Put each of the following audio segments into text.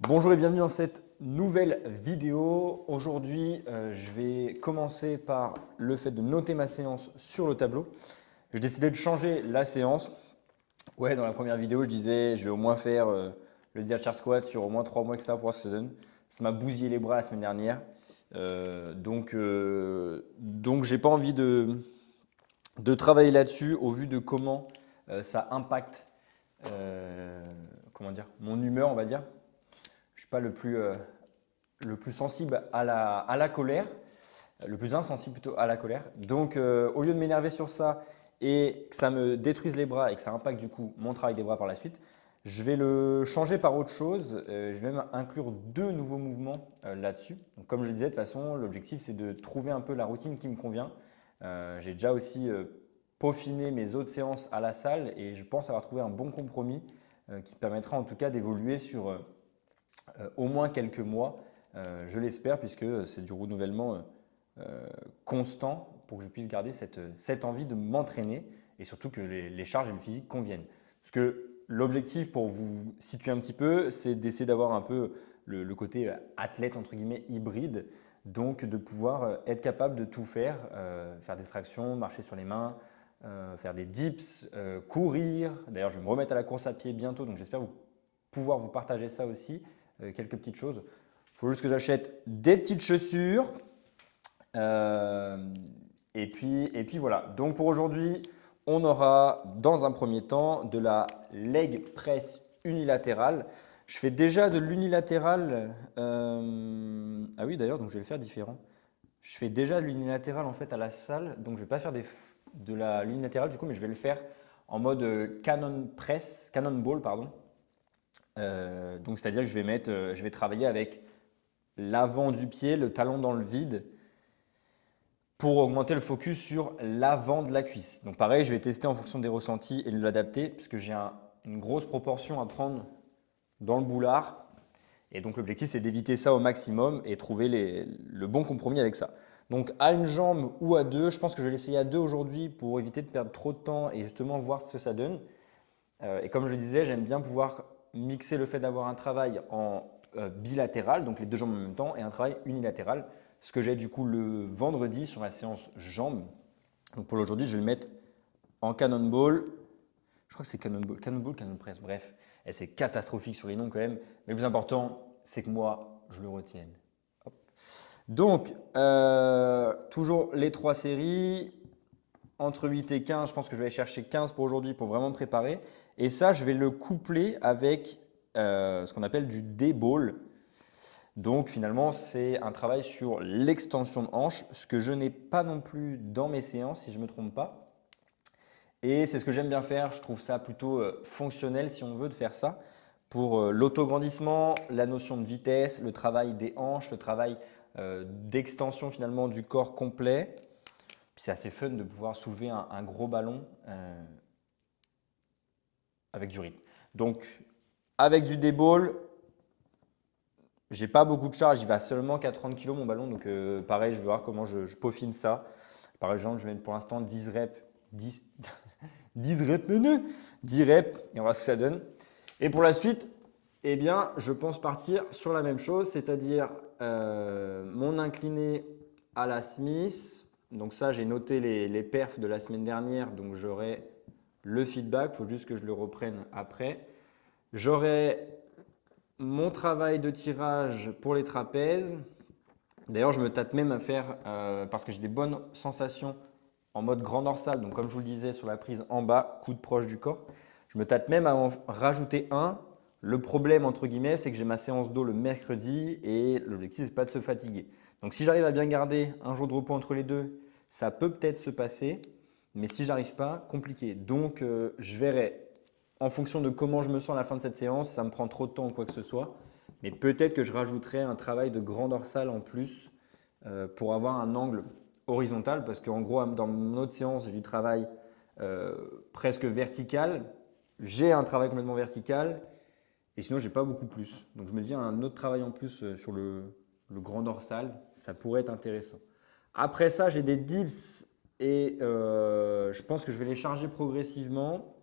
Bonjour et bienvenue dans cette nouvelle vidéo. Aujourd'hui, je vais commencer par le fait de noter ma séance sur le tableau. J'ai décidé de changer la séance. Ouais, dans la première vidéo, je disais je vais au moins faire le dial chair squat sur au moins 3 mois, etc. pour voir ce que ça donne. Ça m'a bousillé les bras la semaine dernière. Donc j'ai pas envie de travailler là-dessus au vu de comment ça impacte comment dire, mon humeur, on va dire. Je ne suis pas le plus sensible à la colère, le plus insensible plutôt à la colère. Donc, au lieu de m'énerver sur ça et que ça me détruise les bras et que ça impacte du coup mon travail des bras par la suite, je vais le changer par autre chose. Je vais même inclure deux nouveaux mouvements là-dessus. Donc, comme je le disais, de toute façon, l'objectif c'est de trouver un peu la routine qui me convient. J'ai déjà aussi peaufiné mes autres séances à la salle et je pense avoir trouvé un bon compromis qui permettra en tout cas d'évoluer sur au moins quelques mois, je l'espère, puisque c'est du renouvellement constant pour que je puisse garder cette envie de m'entraîner et surtout que les charges et le physique conviennent. Parce que l'objectif, pour vous situer un petit peu, c'est d'essayer d'avoir un peu le côté athlète, entre guillemets, hybride. Donc de pouvoir être capable de tout faire, faire des tractions, marcher sur les mains, faire des dips, courir. D'ailleurs, je vais me remettre à la course à pied bientôt, donc j'espère pouvoir vous partager ça aussi, quelques petites choses. Il faut juste que j'achète des petites chaussures. Euh, et puis voilà. Donc pour aujourd'hui, on aura dans un premier temps de la leg press unilatérale. Je fais déjà de l'unilatéral. Ah oui, d'ailleurs, donc je vais le faire différent. Je fais déjà de l'unilatéral en fait à la salle, donc je vais pas faire de la l'unilatérale du coup, mais je vais le faire en mode canon press, cannonball pardon. Donc c'est-à-dire que je vais travailler avec l'avant du pied, le talon dans le vide, pour augmenter le focus sur l'avant de la cuisse. Donc pareil, je vais tester en fonction des ressentis et de l'adapter, puisque j'ai une grosse proportion à prendre dans le boulard. Et donc l'objectif, c'est d'éviter ça au maximum et trouver le bon compromis avec ça. Donc à une jambe ou à deux, je pense que je vais l'essayer à deux aujourd'hui pour éviter de perdre trop de temps et justement voir ce que ça donne. Et comme je le disais, j'aime bien pouvoir mixer le fait d'avoir un travail en bilatéral, donc les deux jambes en même temps, et un travail unilatéral. Ce que j'ai du coup le vendredi sur la séance jambes. Donc pour l'aujourd'hui, je vais le mettre en cannonball. Je crois que c'est cannonball, cannon press, bref. Et c'est catastrophique sur les noms quand même. Mais le plus important, c'est que moi, je le retienne. Hop. Donc, toujours les trois séries entre 8 et 15, je pense que je vais aller chercher 15 pour aujourd'hui pour vraiment me préparer. Et ça, je vais le coupler avec ce qu'on appelle du D-ball. Donc finalement, c'est un travail sur l'extension de hanche, ce que je n'ai pas non plus dans mes séances, si je ne me trompe pas. Et c'est ce que j'aime bien faire. Je trouve ça plutôt fonctionnel, si on veut, de faire ça. Pour l'autograndissement, la notion de vitesse, le travail des hanches, le travail d'extension finalement du corps complet. Puis c'est assez fun de pouvoir soulever un gros ballon avec du rythme. Donc, avec du D-ball, j'ai pas beaucoup de charge, il va seulement qu'à 30 kg mon ballon. Donc, pareil, je vais voir comment je peaufine ça. Par exemple, je vais mettre pour l'instant 10 reps, 10, 10 reps, 10 reps, et on va voir ce que ça donne. Et pour la suite, eh bien, je pense partir sur la même chose, c'est-à-dire mon incliné à la Smith. Donc ça, j'ai noté les perfs de la semaine dernière, donc j'aurai le feedback, il faut juste que je le reprenne après. J'aurai mon travail de tirage pour les trapèzes. D'ailleurs, je me tâte même à faire, parce que j'ai des bonnes sensations en mode grand dorsal, donc comme je vous le disais sur la prise en bas, coude proche du corps. Je me tâte même à en rajouter un. Le problème, entre guillemets, c'est que j'ai ma séance d'eau le mercredi et l'objectif, n'est pas de se fatiguer. Donc si j'arrive à bien garder un jour de repos entre les deux, ça peut peut-être se passer, mais si j'arrive pas, compliqué. Donc je verrai en fonction de comment je me sens à la fin de cette séance, ça me prend trop de temps ou quoi que ce soit. Mais peut-être que je rajouterai un travail de grand dorsal en plus pour avoir un angle horizontal parce qu'en gros, dans mon autre séance, j'ai du travail presque vertical. J'ai un travail complètement vertical et sinon, j'ai pas beaucoup plus. Donc, je me dis un autre travail en plus sur le grand dorsal, ça pourrait être intéressant. Après ça, j'ai des dips et je pense que je vais les charger progressivement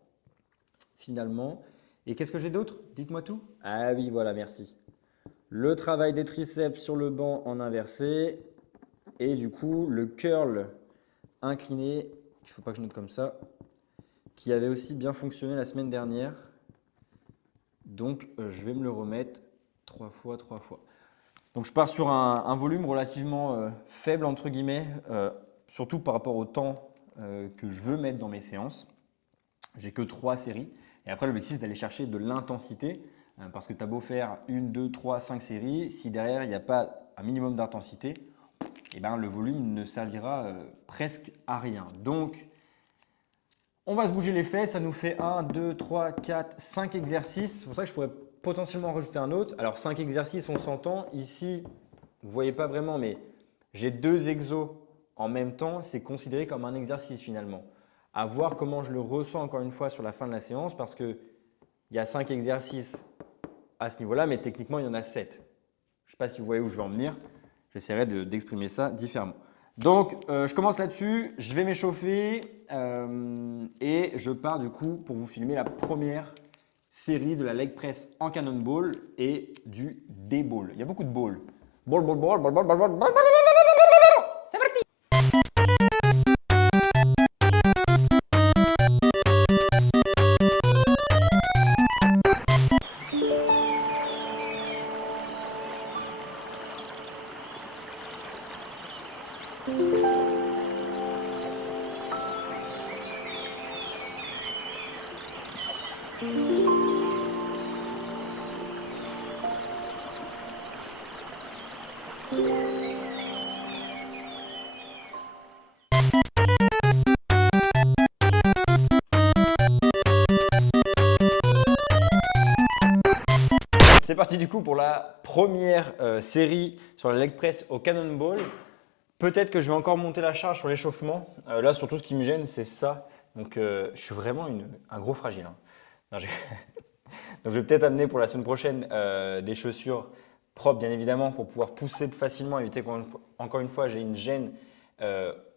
finalement. Et qu'est-ce que j'ai d'autre? Dites-moi tout. Ah oui, voilà, merci. le travail des triceps sur le banc en inversé et du coup le curl incliné, il ne faut pas que je note comme ça, qui avait aussi bien fonctionné la semaine dernière. Donc je vais me le remettre 3 fois, 3 fois. Donc je pars sur un volume relativement faible entre guillemets, surtout par rapport au temps que je veux mettre dans mes séances. J'ai que 3 séries et après l'objectif c'est d'aller chercher de l'intensité parce que tu as beau faire 1, 2, 3, 5 séries, si derrière il n'y a pas un minimum d'intensité, eh ben, le volume ne servira presque à rien. Donc on va se bouger les fesses, ça nous fait 1, 2, 3, 4, 5 exercices. C'est pour ça que je pourrais potentiellement en rajouter un autre. Alors 5 exercices, on s'entend. Ici, vous ne voyez pas vraiment, mais j'ai 2 exos en même temps. C'est considéré comme un exercice finalement. À voir comment je le ressens encore une fois sur la fin de la séance parce qu'il y a 5 exercices à ce niveau-là, mais techniquement, il y en a 7. Je ne sais pas si vous voyez où je veux en venir. J'essaierai d'exprimer ça différemment. Donc, je commence là-dessus, je vais m'échauffer et je pars du coup pour vous filmer la première série de la leg press en cannonball et du D-ball. Il y a beaucoup de ball. Ball, ball, ball, ball, ball, ball, ball, ball, ball, ball. C'est parti! C'est parti du coup pour la première série sur la leg press au cannonball. Peut-être que je vais encore monter la charge sur l'échauffement. Là, surtout, ce qui me gêne, c'est ça. Donc, je suis vraiment un gros fragile. Hein. Non, donc, je vais peut-être amener pour la semaine prochaine des chaussures propres, bien évidemment, pour pouvoir pousser plus facilement, éviter qu'encore une fois, j'ai une gêne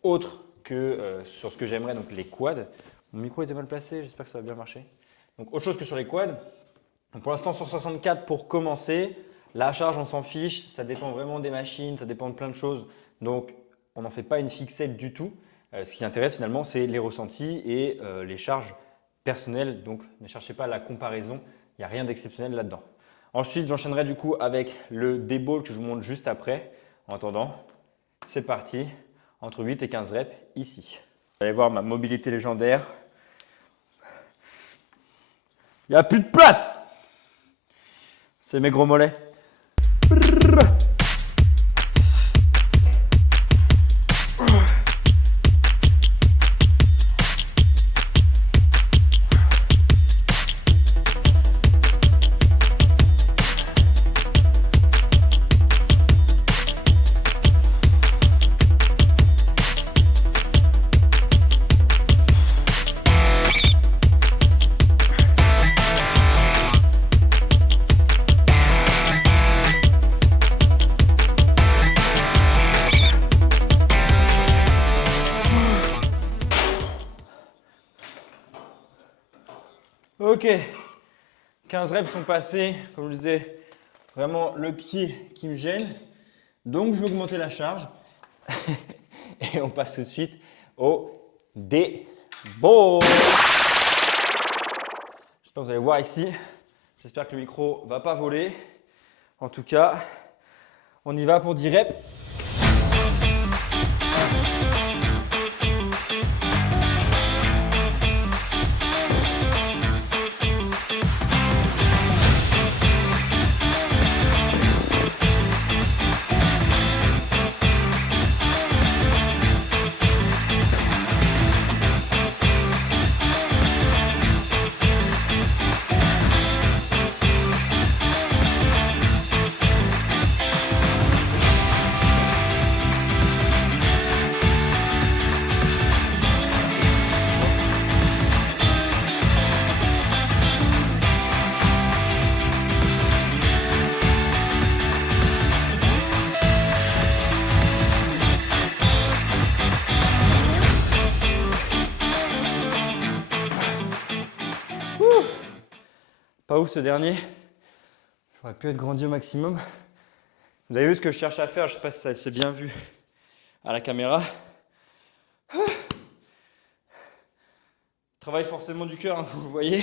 autre que sur ce que j'aimerais, donc les quads. Mon micro était mal placé, j'espère que ça va bien marcher. Donc, autre chose que sur les quads. Donc, pour l'instant, 164 pour commencer. La charge, on s'en fiche. Ça dépend vraiment des machines, ça dépend de plein de choses. Donc, on n'en fait pas une fixette du tout. Ce qui intéresse finalement, c'est les ressentis et les charges personnelles. Donc, ne cherchez pas la comparaison. Il n'y a rien d'exceptionnel là-dedans. Ensuite, j'enchaînerai du coup avec le D-ball que je vous montre juste après. En attendant, c'est parti. Entre 8 et 15 reps ici. Vous allez voir ma mobilité légendaire. Il n'y a plus de place. C'est mes gros mollets. Ok, 15 reps sont passés, comme je disais, vraiment le pied qui me gêne. Donc, je vais augmenter la charge. Et on passe tout de suite au D-ball. J'espère que vous allez voir ici. J'espère que le micro ne va pas voler. En tout cas, on y va pour 10 reps. Pas ouf ce dernier. J'aurais pu être grandi au maximum. Vous avez vu ce que je cherche à faire, je ne sais pas si ça s'est bien vu à la caméra. Travail forcément du cœur, hein, vous voyez.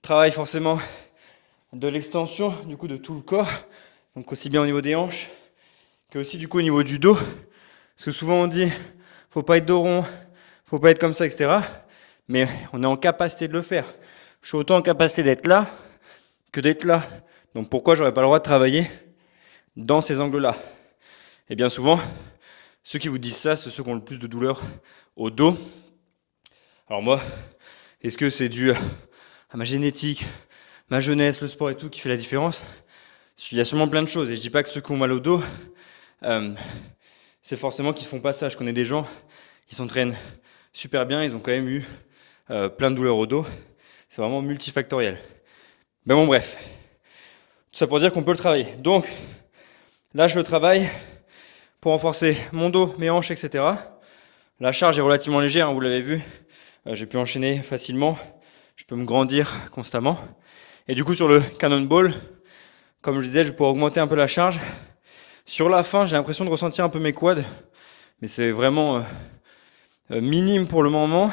Travail forcément de l'extension, du coup de tout le corps. Donc aussi bien au niveau des hanches que aussi du coup au niveau du dos. Parce que souvent on dit, faut pas être dos rond, faut pas être comme ça, etc. Mais on est en capacité de le faire. Je suis autant en capacité d'être là que d'être là. Donc pourquoi j'aurais pas le droit de travailler dans ces angles-là? Et bien souvent, ceux qui vous disent ça, c'est ceux qui ont le plus de douleur au dos. Alors moi, est-ce que c'est dû à ma génétique, ma jeunesse, le sport et tout qui fait la différence? Il y a sûrement plein de choses. Et je dis pas que ceux qui ont mal au dos, c'est forcément qu'ils font pas ça. Je connais des gens qui s'entraînent super bien, ils ont quand même eu plein de douleurs au dos. C'est vraiment multifactoriel. Mais bon, bref. Tout ça pour dire qu'on peut le travailler. Donc, là, je le travaille pour renforcer mon dos, mes hanches, etc. La charge est relativement légère, hein, vous l'avez vu. J'ai pu enchaîner facilement. Je peux me grandir constamment. Et du coup, sur le cannonball, comme je disais, je vais pouvoir augmenter un peu la charge. Sur la fin, j'ai l'impression de ressentir un peu mes quads. Mais c'est vraiment minime pour le moment.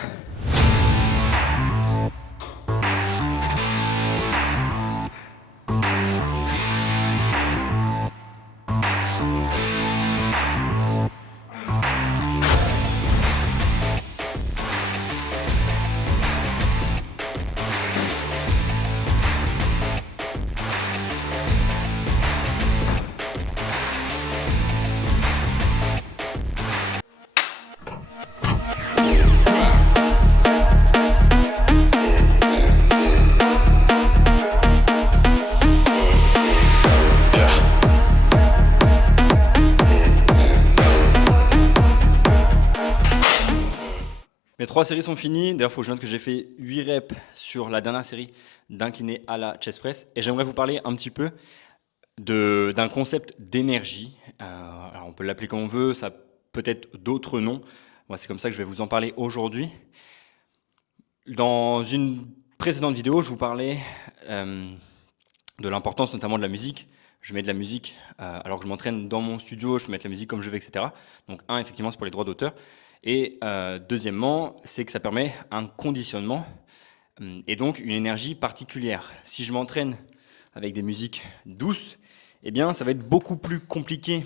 Mes 3 séries sont finies. D'ailleurs, il faut que je note que j'ai fait 8 reps sur la dernière série d'incliné à la chest press. Et j'aimerais vous parler un petit peu d'un concept d'énergie. Alors on peut l'appeler comme on veut, ça peut être d'autres noms. Moi, c'est comme ça que je vais vous en parler aujourd'hui. Dans une précédente vidéo, je vous parlais de l'importance notamment de la musique. Je mets de la musique alors que je m'entraîne dans mon studio, je peux mettre la musique comme je veux, etc. Donc effectivement, c'est pour les droits d'auteur. Et deuxièmement, c'est que ça permet un conditionnement et donc une énergie particulière. Si je m'entraîne avec des musiques douces, eh bien, ça va être beaucoup plus compliqué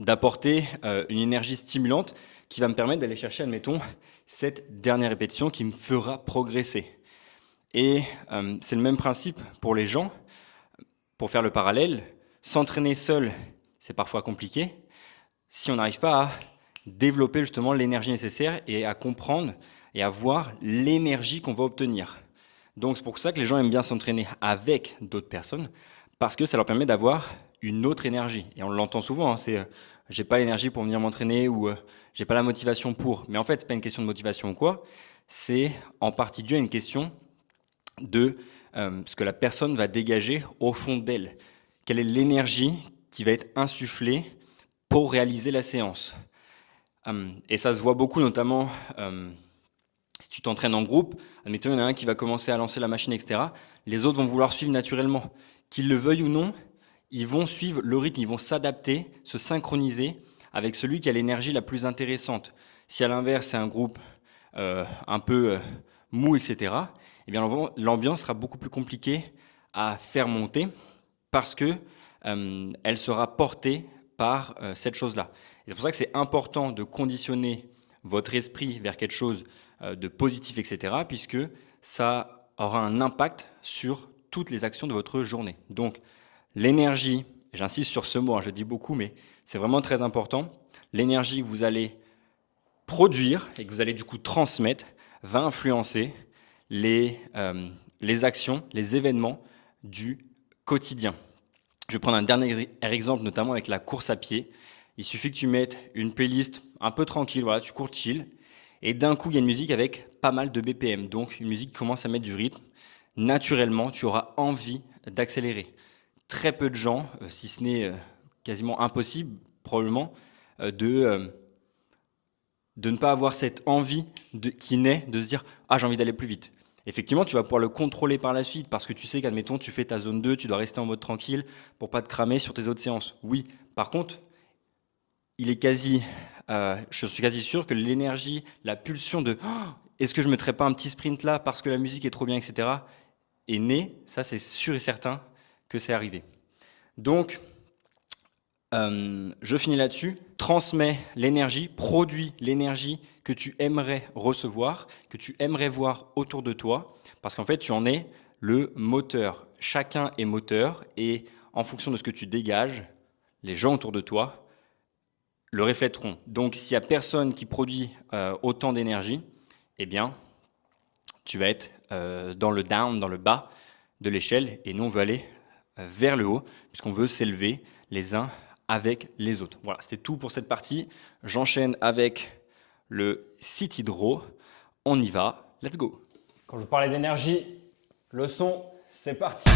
d'apporter une énergie stimulante qui va me permettre d'aller chercher, admettons, cette dernière répétition qui me fera progresser. Et c'est le même principe pour les gens. Pour faire le parallèle, s'entraîner seul, c'est parfois compliqué si on n'arrive pas à développer justement l'énergie nécessaire et à comprendre et à voir l'énergie qu'on va obtenir. Donc c'est pour ça que les gens aiment bien s'entraîner avec d'autres personnes, parce que ça leur permet d'avoir une autre énergie. Et on l'entend souvent, hein, c'est j'ai pas l'énergie pour venir m'entraîner ou j'ai pas la motivation pour. Mais en fait, c'est pas une question de motivation ou quoi, c'est en partie dû à une question de ce que la personne va dégager au fond d'elle. Quelle est l'énergie qui va être insufflée pour réaliser la séance. Et ça se voit beaucoup, notamment si tu t'entraînes en groupe, admettons, il y en a un qui va commencer à lancer la machine, etc. Les autres vont vouloir suivre naturellement. Qu'ils le veuillent ou non, ils vont suivre le rythme, ils vont s'adapter, se synchroniser avec celui qui a l'énergie la plus intéressante. Si à l'inverse, c'est un groupe un peu mou, etc., eh bien, l'ambiance sera beaucoup plus compliquée à faire monter parce que elle sera portée par cette chose-là. C'est pour ça que c'est important de conditionner votre esprit vers quelque chose de positif, etc., puisque ça aura un impact sur toutes les actions de votre journée. Donc, l'énergie, j'insiste sur ce mot, hein, je dis beaucoup, mais c'est vraiment très important, l'énergie que vous allez produire et que vous allez du coup transmettre va influencer les actions, les événements du quotidien. Je vais prendre un dernier exemple, notamment avec la course à pied. Il suffit que tu mettes une playlist un peu tranquille, voilà, tu cours chill, et d'un coup, il y a une musique avec pas mal de BPM, donc une musique qui commence à mettre du rythme. Naturellement, tu auras envie d'accélérer. Très peu de gens, si ce n'est quasiment impossible, probablement, de ne pas avoir cette envie qui naît de se dire « Ah, j'ai envie d'aller plus vite ». Effectivement, tu vas pouvoir le contrôler par la suite parce que tu sais qu'admettons, tu fais ta zone 2, tu dois rester en mode tranquille pour pas te cramer sur tes autres séances. Oui, par contre, je suis quasi sûr que l'énergie, la pulsion de oh, est-ce que je ne mettrais pas un petit sprint là parce que la musique est trop bien, etc. est née. Ça, c'est sûr et certain que c'est arrivé. Donc, je finis là-dessus. Transmets l'énergie, produis l'énergie que tu aimerais recevoir, que tu aimerais voir autour de toi, parce qu'en fait, tu en es le moteur. Chacun est moteur et en fonction de ce que tu dégages, les gens autour de toi le reflèteront. Donc, s'il n'y a personne qui produit autant d'énergie, eh bien, tu vas être dans le down, dans le bas de l'échelle, et nous, on veut aller vers le haut, puisqu'on veut s'élever les uns avec les autres. Voilà, c'était tout pour cette partie. J'enchaîne avec le City Draw. On y va, let's go. Quand je parlais d'énergie, le son, c'est parti.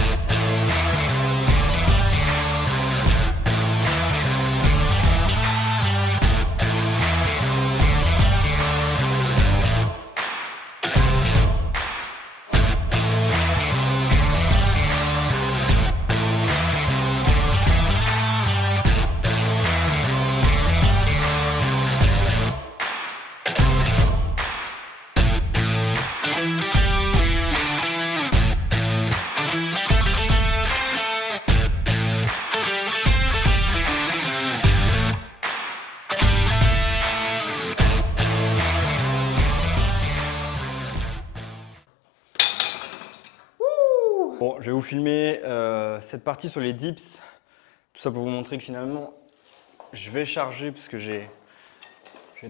Bon, je vais vous filmer cette partie sur les dips. Tout ça pour vous montrer que finalement, je vais charger parce que j'ai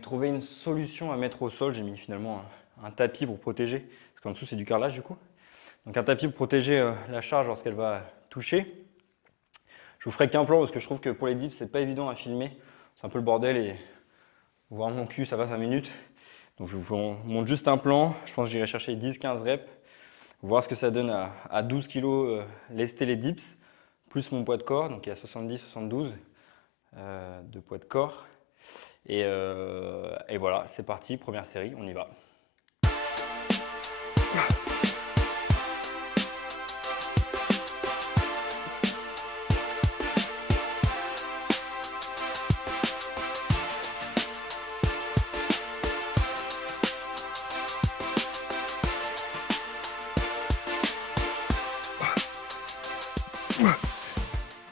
trouvé une solution à mettre au sol. J'ai mis finalement un tapis pour protéger, parce qu'en dessous c'est du carrelage du coup. Donc un tapis pour protéger la charge lorsqu'elle va toucher. Je vous ferai qu'un plan parce que je trouve que pour les dips, c'est pas évident à filmer. C'est un peu le bordel et voir mon cul, ça va 5 minutes. Donc je vous montre juste un plan. Je pense que j'irai chercher 10-15 reps. Voir ce que ça donne à 12 kg lester les dips, plus mon poids de corps, donc il y a 70-72 de poids de corps. Et voilà, c'est parti, première série, on y va.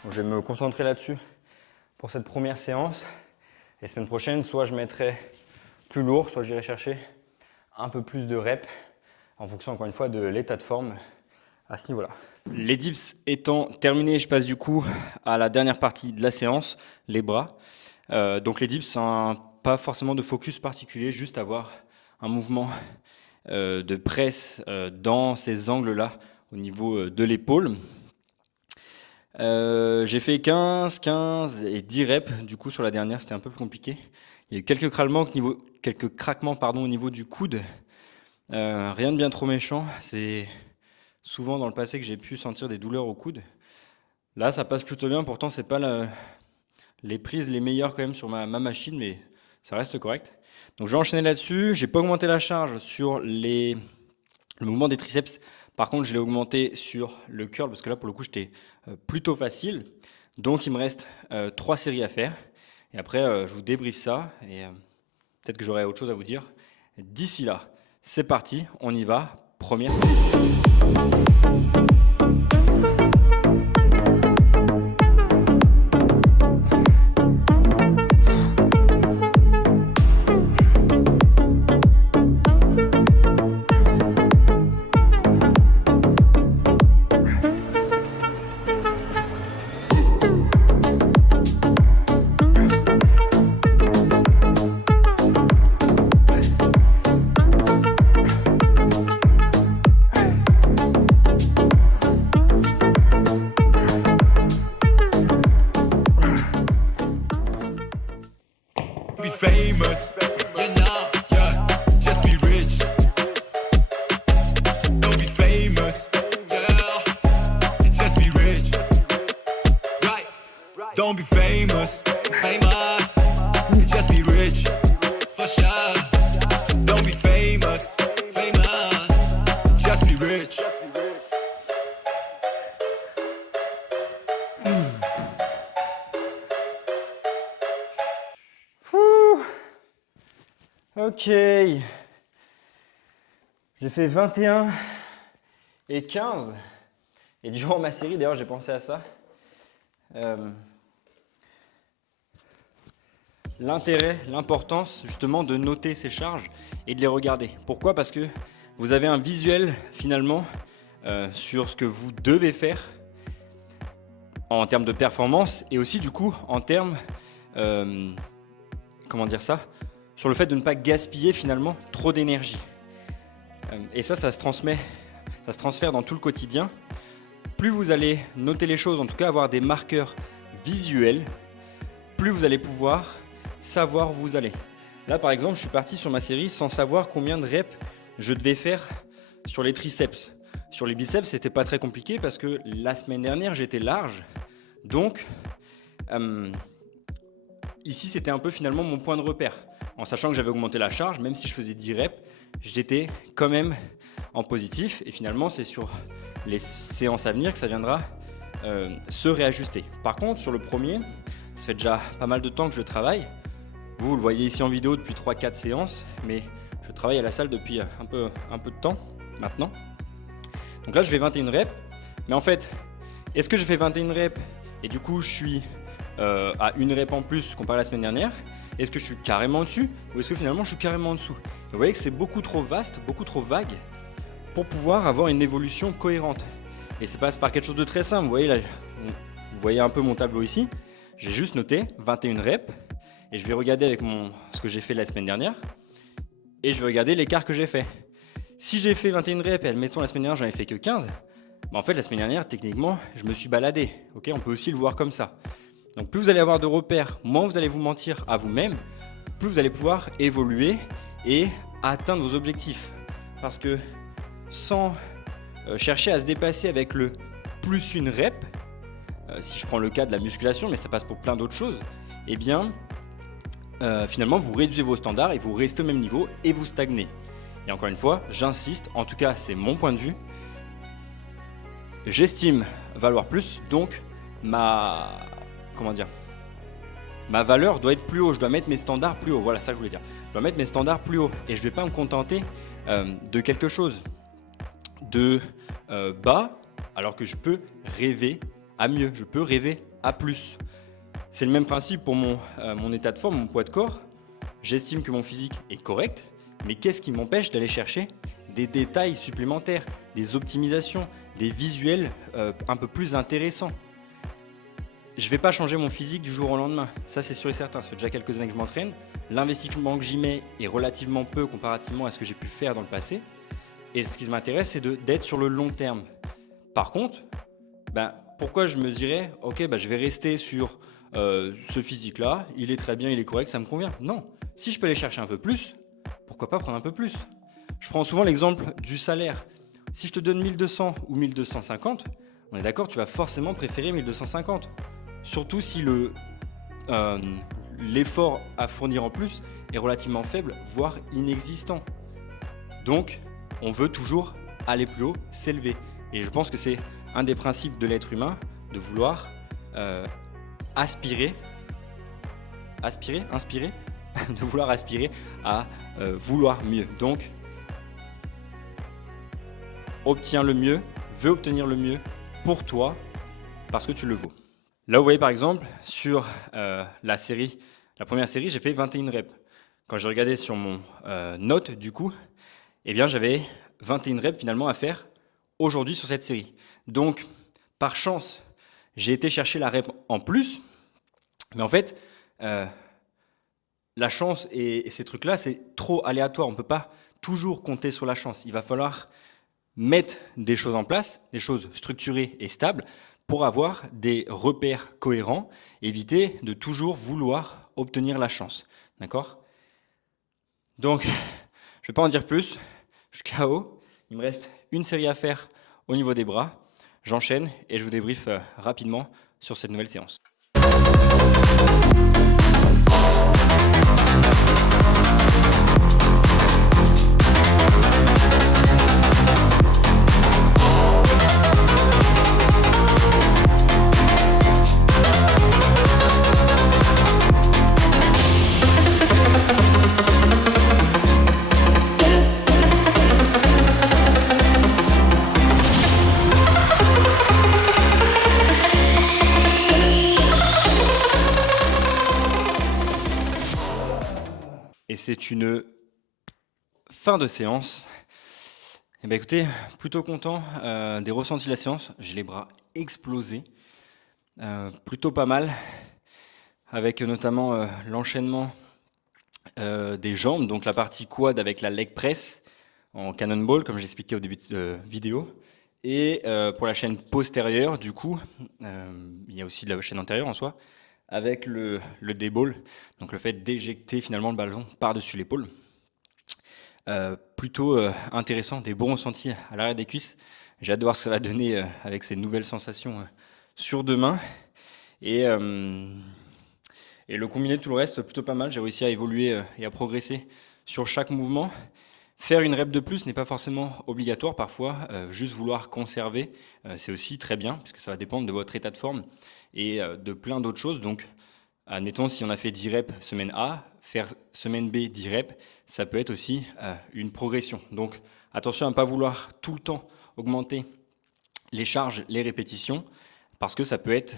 Je vais me concentrer là-dessus pour cette première séance. Et semaine prochaine, soit je mettrai plus lourd, soit j'irai chercher un peu plus de reps en fonction, encore une fois, de l'état de forme à ce niveau-là. Les dips étant terminés, je passe du coup à la dernière partie de la séance, les bras. Donc les dips, pas forcément de focus particulier, juste avoir un mouvement de presse dans ces angles-là au niveau de l'épaule. J'ai fait 15, 15 et 10 reps, du coup sur la dernière c'était un peu plus compliqué. Il y a eu quelques craquements au niveau du coude. Rien de bien trop méchant, c'est souvent dans le passé que j'ai pu sentir des douleurs au coude. Là ça passe plutôt bien, pourtant c'est pas les prises les meilleures quand même sur ma machine, mais ça reste correct. Donc je vais enchaîner là-dessus, j'ai pas augmenté la charge sur le mouvement des triceps. Par contre, je l'ai augmenté sur le curl parce que là, pour le coup, j'étais plutôt facile. Donc, il me reste 3 séries à faire. Et après, je vous débriefe ça et peut-être que j'aurai autre chose à vous dire d'ici là. C'est parti, on y va. Première série. Famous, you know, yeah, just be rich. Don't be famous, yeah, just be rich. Right, don't be famous, just be rich, for sure. Don't be famous, just Ok. J'ai fait 21 et 15. Et durant ma série, d'ailleurs, j'ai pensé à ça. L'intérêt, l'importance justement de noter ces charges et de les regarder. Pourquoi? Parce que vous avez un visuel finalement sur ce que vous devez faire en termes de performance et aussi du coup en termes, comment dire ça, sur le fait de ne pas gaspiller finalement trop d'énergie. Et ça se transfère dans tout le quotidien. Plus vous allez noter les choses, en tout cas avoir des marqueurs visuels, plus vous allez pouvoir savoir où vous allez. Là par exemple, je suis parti sur ma série sans savoir combien de reps je devais faire sur les triceps. Sur les biceps, c'était pas très compliqué parce que la semaine dernière, j'étais large. Donc, ici, c'était un peu finalement mon point de repère. En sachant que j'avais augmenté la charge, même si je faisais 10 reps, j'étais quand même en positif. Et finalement, c'est sur les séances à venir que ça viendra se réajuster. Par contre, sur le premier, ça fait déjà pas mal de temps que je travaille. Vous le voyez ici en vidéo depuis 3-4 séances, mais je travaille à la salle depuis un peu de temps maintenant. Donc là, je fais 21 reps. Mais en fait, est-ce que je fais 21 reps et du coup, je suis à une rep en plus comparé à la semaine dernière? Est-ce que je suis carrément dessus ou est-ce que finalement, je suis carrément en dessous? Et vous voyez que c'est beaucoup trop vaste, beaucoup trop vague pour pouvoir avoir une évolution cohérente. Et ça passe par quelque chose de très simple. Vous voyez là, vous voyez un peu mon tableau ici. J'ai juste noté 21 reps et je vais regarder avec ce que j'ai fait la semaine dernière et je vais regarder l'écart que j'ai fait. Si j'ai fait 21 reps et admettons la semaine dernière, j'en ai fait que 15, en fait la semaine dernière, techniquement, je me suis baladé. Okay, on peut aussi le voir comme ça. Donc plus vous allez avoir de repères, moins vous allez vous mentir à vous-même, plus vous allez pouvoir évoluer et atteindre vos objectifs. Parce que sans chercher à se dépasser avec le plus une rep, si je prends le cas de la musculation, mais ça passe pour plein d'autres choses, eh bien, finalement, vous réduisez vos standards et vous restez au même niveau et vous stagnez. Et encore une fois, j'insiste, en tout cas, c'est mon point de vue. J'estime valoir plus, donc ma valeur doit être plus haut. Je dois mettre mes standards plus haut. Voilà ça que je voulais dire. Je dois mettre mes standards plus haut et je ne vais pas me contenter de quelque chose de bas, alors que je peux rêver à mieux. Je peux rêver à plus. C'est le même principe pour mon état de forme, mon poids de corps. J'estime que mon physique est correct, mais qu'est-ce qui m'empêche d'aller chercher des détails supplémentaires, des optimisations, des visuels un peu plus intéressants? Je ne vais pas changer mon physique du jour au lendemain, ça c'est sûr et certain, ça fait déjà quelques années que je m'entraîne. L'investissement que j'y mets est relativement peu comparativement à ce que j'ai pu faire dans le passé. Et ce qui m'intéresse, c'est d'être sur le long terme. Par contre, pourquoi je me dirais, ok, je vais rester sur ce physique-là, il est très bien, il est correct, ça me convient. Non, si je peux aller chercher un peu plus, pourquoi pas prendre un peu plus? Je prends souvent l'exemple du salaire. Si je te donne 1200 ou 1250, on est d'accord, tu vas forcément préférer 1250. Surtout si l'effort à fournir en plus est relativement faible, voire inexistant. Donc, on veut toujours aller plus haut, s'élever. Et je pense que c'est un des principes de l'être humain de vouloir inspirer, de vouloir aspirer à vouloir mieux. Donc, obtiens le mieux, veux obtenir le mieux pour toi parce que tu le vaux. Là, vous voyez par exemple, sur la première série, j'ai fait 21 reps. Quand je regardais sur mon note, du coup, eh bien, j'avais 21 reps finalement à faire aujourd'hui sur cette série. Donc, par chance, j'ai été chercher la rep en plus. Mais en fait, la chance et ces trucs-là, c'est trop aléatoire. On ne peut pas toujours compter sur la chance. Il va falloir mettre des choses en place, des choses structurées et stables pour avoir des repères cohérents, éviter de toujours vouloir obtenir la chance. D'accord? Donc, je ne vais pas en dire plus. Je suis KO. Il me reste une série à faire au niveau des bras. J'enchaîne et je vous débriefe rapidement sur cette nouvelle séance. c'est une fin de séance. Eh bien, écoutez, plutôt content des ressentis de la séance. J'ai les bras explosés, plutôt pas mal, avec notamment l'enchaînement des jambes, donc la partie quad avec la leg press en cannonball, comme j'expliquais au début de vidéo. Et pour la chaîne postérieure, du coup, il y a aussi de la chaîne antérieure en soi, avec le D-ball, donc le fait d'éjecter finalement le ballon par-dessus l'épaule. Plutôt intéressant, des bons ressentis à l'arrière des cuisses. J'ai hâte de voir ce que ça va donner avec ces nouvelles sensations sur demain. Et le combiné de tout le reste, plutôt pas mal. J'ai réussi à évoluer et à progresser sur chaque mouvement. Faire une rep de plus n'est pas forcément obligatoire parfois. Juste vouloir conserver, c'est aussi très bien, puisque ça va dépendre de votre état de forme et de plein d'autres choses. Donc, admettons, si on a fait 10 reps semaine A, faire semaine B 10 reps, ça peut être aussi une progression. Donc, attention à ne pas vouloir tout le temps augmenter les charges, les répétitions, parce que ça peut être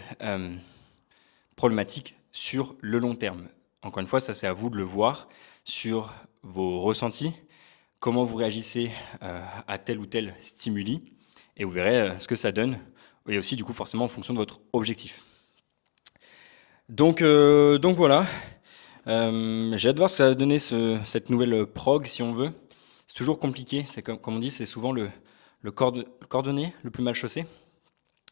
problématique sur le long terme. Encore une fois, ça c'est à vous de le voir sur vos ressentis, comment vous réagissez à tel ou tel stimuli, et vous verrez ce que ça donne, et aussi du coup forcément en fonction de votre objectif. Donc voilà, j'ai hâte de voir ce que ça va donner cette nouvelle prog si on veut. C'est toujours compliqué, c'est comme on dit, c'est souvent le cordonnier le plus mal chaussé.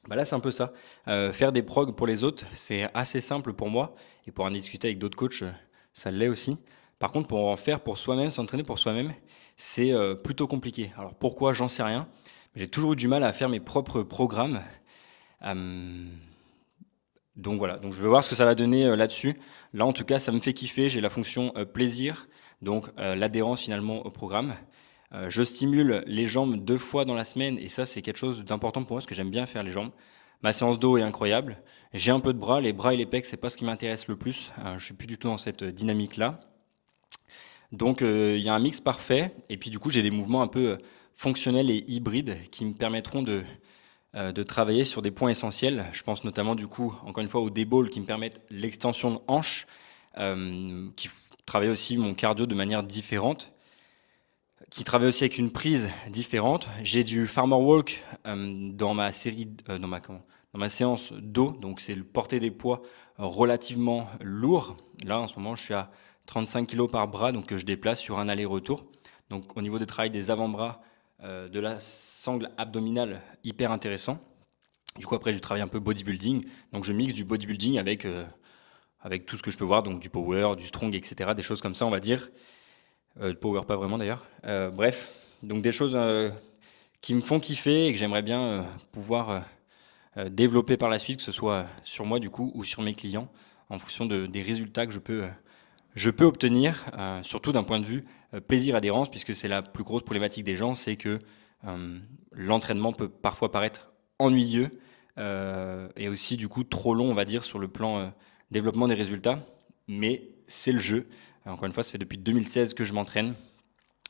Bah là, c'est un peu ça. Faire des progs pour les autres, c'est assez simple pour moi. Et pour en discuter avec d'autres coachs, ça l'est aussi. Par contre, pour en faire pour soi-même, s'entraîner pour soi-même, c'est plutôt compliqué. Alors pourquoi, j'en sais rien. J'ai toujours eu du mal à faire mes propres programmes. Donc voilà, donc je vais voir ce que ça va donner là-dessus. Là, en tout cas, ça me fait kiffer. J'ai la fonction plaisir, donc l'adhérence finalement au programme. Je stimule les jambes 2 fois dans la semaine et ça c'est quelque chose d'important pour moi parce que j'aime bien faire les jambes. Ma séance dos est incroyable. J'ai un peu de bras, les bras et les pecs c'est pas ce qui m'intéresse le plus. Je suis plus du tout dans cette dynamique là. Donc il y a un mix parfait et puis du coup j'ai des mouvements un peu fonctionnels et hybrides qui me permettront de travailler sur des points essentiels. Je pense notamment du coup encore une fois au D-ball qui me permettent l'extension de hanche, qui travaille aussi mon cardio de manière différente, qui travaille aussi avec une prise différente. J'ai du farmer walk dans ma série, dans ma séance dos, donc c'est le porter des poids relativement lourds. Là en ce moment je suis à 35 kg par bras, donc que je déplace sur un aller-retour. Donc au niveau des travail des avant-bras, de la sangle abdominale, hyper intéressant. Du coup après je travaille un peu bodybuilding, donc je mixe du bodybuilding avec tout ce que je peux voir, donc du power, du strong, etc. Des choses comme ça on va dire. Power pas vraiment d'ailleurs. Bref, donc des choses qui me font kiffer et que j'aimerais bien pouvoir développer par la suite, que ce soit sur moi du coup ou sur mes clients, en fonction des résultats que je peux obtenir, surtout d'un point de vue plaisir-adhérence, puisque c'est la plus grosse problématique des gens, c'est que l'entraînement peut parfois paraître ennuyeux et aussi du coup trop long, on va dire, sur le plan développement des résultats, mais c'est le jeu. Encore une fois, ça fait depuis 2016 que je m'entraîne.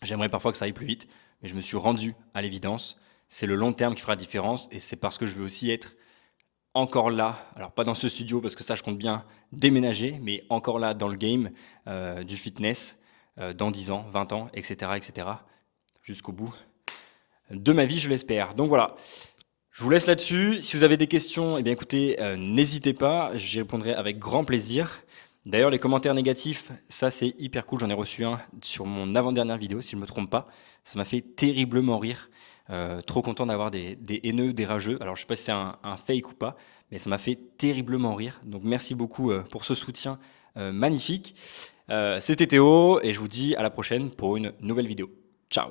J'aimerais parfois que ça aille plus vite, mais je me suis rendu à l'évidence. C'est le long terme qui fera la différence et c'est parce que je veux aussi être encore là, alors pas dans ce studio parce que ça je compte bien déménager, mais encore là dans le game du fitness dans 10 ans, 20 ans, etc. etc. jusqu'au bout de ma vie, je l'espère. Donc voilà, je vous laisse là-dessus. Si vous avez des questions, eh bien écoutez, n'hésitez pas, j'y répondrai avec grand plaisir. D'ailleurs, les commentaires négatifs, ça c'est hyper cool. J'en ai reçu un sur mon avant-dernière vidéo, si je ne me trompe pas. Ça m'a fait terriblement rire. Trop content d'avoir des haineux, des rageux. Alors, je ne sais pas si c'est un fake ou pas, mais ça m'a fait terriblement rire. Donc, merci beaucoup pour ce soutien magnifique. C'était Théo et je vous dis à la prochaine pour une nouvelle vidéo. Ciao!